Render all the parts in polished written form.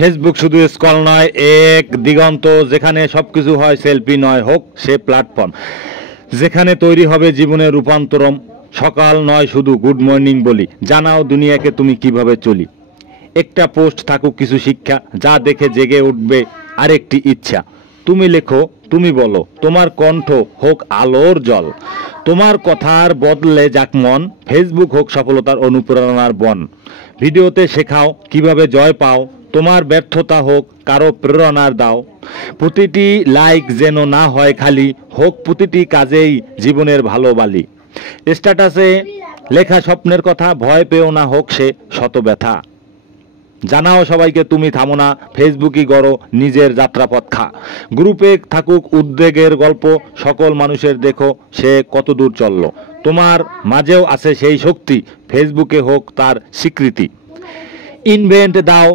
Facebook শুধু scroll নয়, এক দিগন্ত যেখানে সবকিছু হয় সেলফি নয়, হোক সে প্ল্যাটফর্ম যেখানে তৈরি হবে জীবনের রূপান্তরম। সকাল নয় শুধু গুড মর্নিং বলি, জানাও দুনিয়াকে তুমি কিভাবে চলি। একটা পোস্ট থাকুক কিছু শিক্ষা, যা দেখে জেগে উঠবে আরেকটি ইচ্ছা। তুমি লেখো, তুমি বলো, তোমার কণ্ঠ হোক আলোর জল, তোমার কথার বদলে যাক মন। ফেসবুক হোক সফলতার অনুপ্রেরণার বন। ভিডিওতে শেখাও কিভাবে জয় পাও, তোমার ব্যর্থতা হোক কারো প্রেরণার দাও। প্রতিটি লাইক যেন না হয় খালি, হোক প্রতিটি কাজেই জীবনের ভালো বালি। স্ট্যাটাসে লেখা স্বপ্নের কথা, ভয় পেও না হোক সে শত ব্যথা। জানাও সবাইকে তুমি থামো না, ফেসবুকই গড়ো নিজের যাত্রাপথ খা। গ্রুপে থাকুক উদ্বেগের গল্প, সকল মানুষের দেখো সে কত দূর চলল। তোমার মাঝেও আছে সেই শক্তি, ফেসবুকে হোক তার স্বীকৃতি। ইনভেন্ট দাও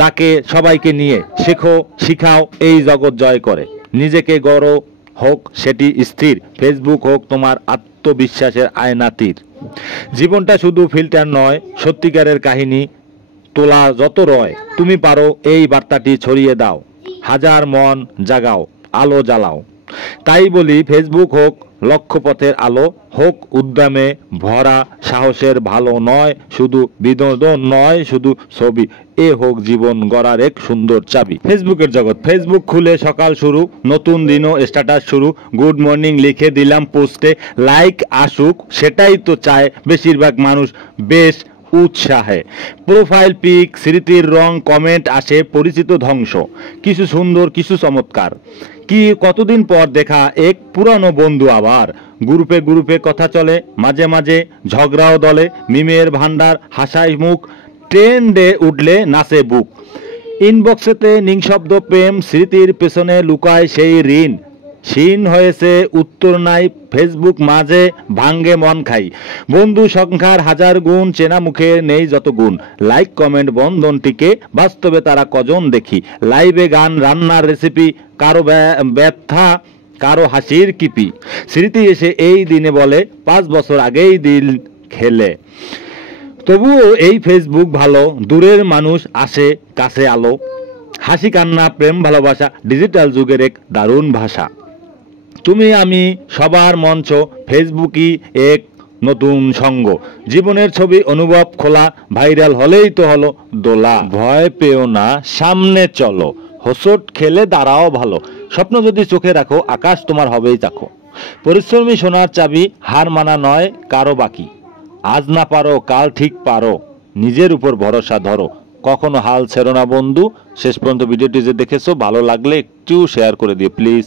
ডাকে সবাইকে নিয়ে, শেখো শিখাও এই জগৎ জয় করে। নিজেকে গড়ো হোক সেটি স্থির, ফেসবুক হোক তোমার আত্মবিশ্বাসের আয়না তীর। জীবনটা শুধু ফিল্টার নয়, সত্যিকারের কাহিনী তোলা যত রয়। তুমি পারো এই বার্তাটি ছড়িয়ে দাও, হাজার মন জাগাও, আলো জ্বালাও। তাই বলি ফেসবুক হোক লক্ষ্যপথের আলো, হোক উদ্যমে ভরা সাহসের ভালো নয় শুধু বিনোদন নয় শুধু ছবি, এ হোক জীবন গড়ার এক সুন্দর চাবি। ফেসবুকের জগৎ, ফেসবুক খুলে সকাল শুরু, নতুন দিনও স্ট্যাটাস শুরু। গুড মর্নিং লিখে দিলাম পোস্টে, লাইক আসুক সেটাই তো চায় বেশিরভাগ মানুষ বেশ উৎসাহে। প্রোফাইল পিক স্মৃতির রং, কমেন্ট আসে পরিচিত ধ্বংস, কিছু সুন্দর কিছু চমৎকার। কি কতদিন পর দেখা এক পুরানো বন্ধু আবার। গ্রুপে গ্রুপে কথা চলে, মাঝে মাঝে ঝগড়াও দলে। মিমের ভান্ডার, হাসাই মুখ, ট্রেন্ডে উঠলে নাচে বুক। ইনবক্সেতে নিঃশব্দ প্রেম, স্মৃতির পেছনে লুকায় সেই ঋণ। ক্ষীণ হয়েছে উত্তর নাই, ফেসবুক মাঝে ভাঙ্গে মন খাই। বন্ধু সংখ্যার হাজার গুণ, চেনা মুখে নেই যত গুণ। লাইক কমেন্ট বন্ধনটিকে বাস্তবে তারা কজন দেখি। লাইভে গান, রান্নার রেসিপি, কারো ব্যথা কারো হাসির কিপি। স্মৃতি এসে এই দিনে বলে 5 বছর আগেই দিল খেলে। তবুও এই ফেসবুক ভালো, দূরের মানুষ আসে কাছে আলো। হাসি কান্না প্রেম ভালোবাসা, ডিজিটাল যুগের এক দারুণ ভাষা। তুমি আমি সবার মঞ্চ, ফেসবুকই এক নতুন সঙ্গ। জীবনের ছবি অনুভব খোলা, ভাইরাল হলেই তো হলো দোলা। ভয় পেও না, সামনে চলো, হোঁচট খেলে দাঁড়াও ভালো। স্বপ্ন যদি চোখে রাখো, আকাশ তোমার হবেই চাখো। পরিশ্রমী সোনার চাবি, হার মানা নয় কারো বাকি। আজ না পারো কাল ঠিক পারো, নিজের উপর ভরসা ধরো। কখনো হাল ছেড়ো না বন্ধু। শেষ পর্যন্ত ভিডিওটি যে দেখেছো ভালো লাগলে একটু শেয়ার করে দিও প্লিজ।